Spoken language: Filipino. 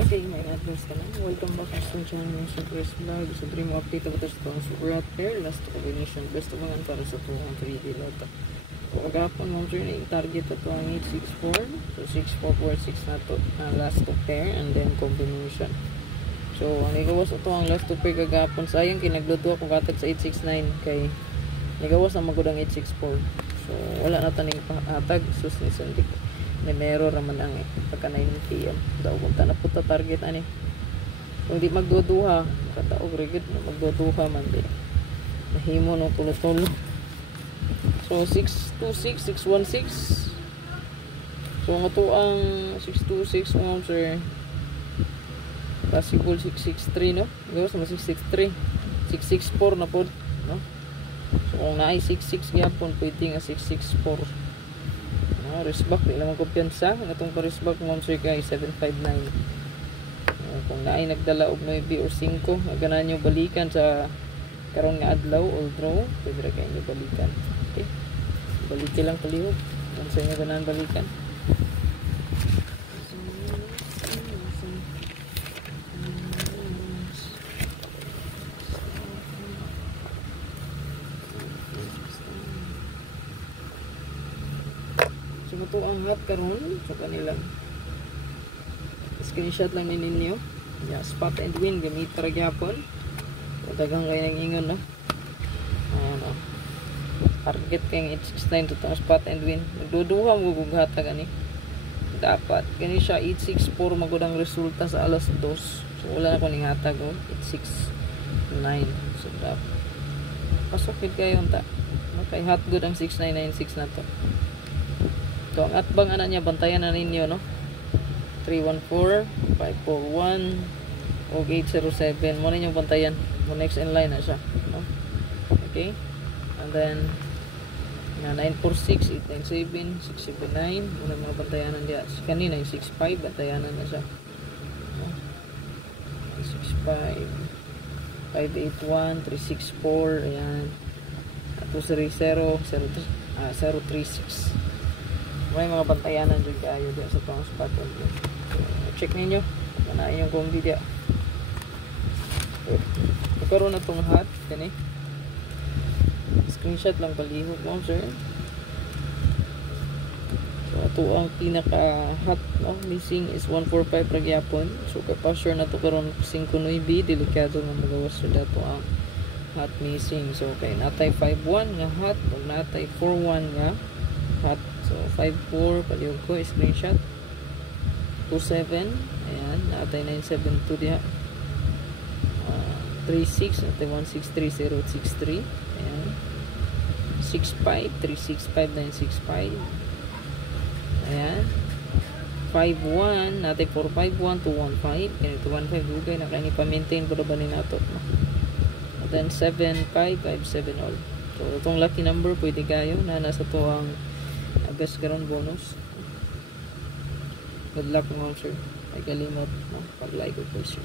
Okay, may address ka na. Welcome back to the channel sa Chris Vlog. Sa dream update ako ito sa super out there. Last combination. Best of mga para sa 2-3D loto. Pagkapon mo sir, yung target ito ang 864. So 6446 na ito. Last to pair and then combination. So ang igawas ito ang last to pair kagapon. Sayang kinagluto ako katag sa 869 kay nagawas na magudang 864. So wala na taning pahatag. Sus ni Sandik. May error naman ang pagka 9 PM daw punta na puta target ani kung di magduduha kataog rigid na magduduha man di nahimo no tulo-tulo. So 626 616 so nga to ang 626 mo sir possible 663 no gawas na 663 664 na po no. So kung naay 66 gyapon pwede nga 664 wristback, di naman kumpiyansa itong wristback mo sir kay 759. Kung naay nagdala og 9 or 5 ganahan nyo balikan sa karon nga adlaw or draw pwede ra kayo nyo balikan. Okay, balikin lang palihog kung sa inyo ganahan balikan. So ito ang hot karon sa kanilang screenshot lang ninyo. Yeah, spot and win gamit para gyapon. So daghang kay nang ingon no. Ayan oh. Target kay 869 to spot and win. Nagduduha mo gug hatag ani. Dapat kani siya 864 magudang resulta sa alas 2. So wala na ko ning hatag oh 869. So dapat pasok gid kayo unta. Kay hot good ang 6996 na to. So, ang atbang ana niya, bantayan na ninyo, no? 314, 541, o 807. Muna yung bantayan. Mo next in line na siya, no? Okay? And then, 946, 897, 679. Muna mga bantayanan diya. Kanina yung 65, bantayanan na siya. No? 65, 581, 364, ayan. 230, 036. May mga bantayanan dyan kayo dyan sa pang spot on dyan. So, check ninyo manain yung combi dyan. Nagkaroon na itong hot yan screenshot lang palihog mo sir. So ito ang pinaka hot no? Missing is 145 ragyapon. So kapasure na ito karoon 5 noibi delikado na magawas so dato ang hot missing. So kay natay 51 nga hot o natay 41 nga hot. So 54 palihog ko screenshot 27 ayan natay 972 diha 36 natay 163 ayan 65 365 965 ayan 51 natay 451 215 ganito 15 dugay na kaya ni pa-maintain ko ba ni nato no? Then 7557 all. So itong lucky number pwede kayo na nasa to ang best garon bonus. Good luck mga sir. Ay kalimot no? Pag like ko po sir.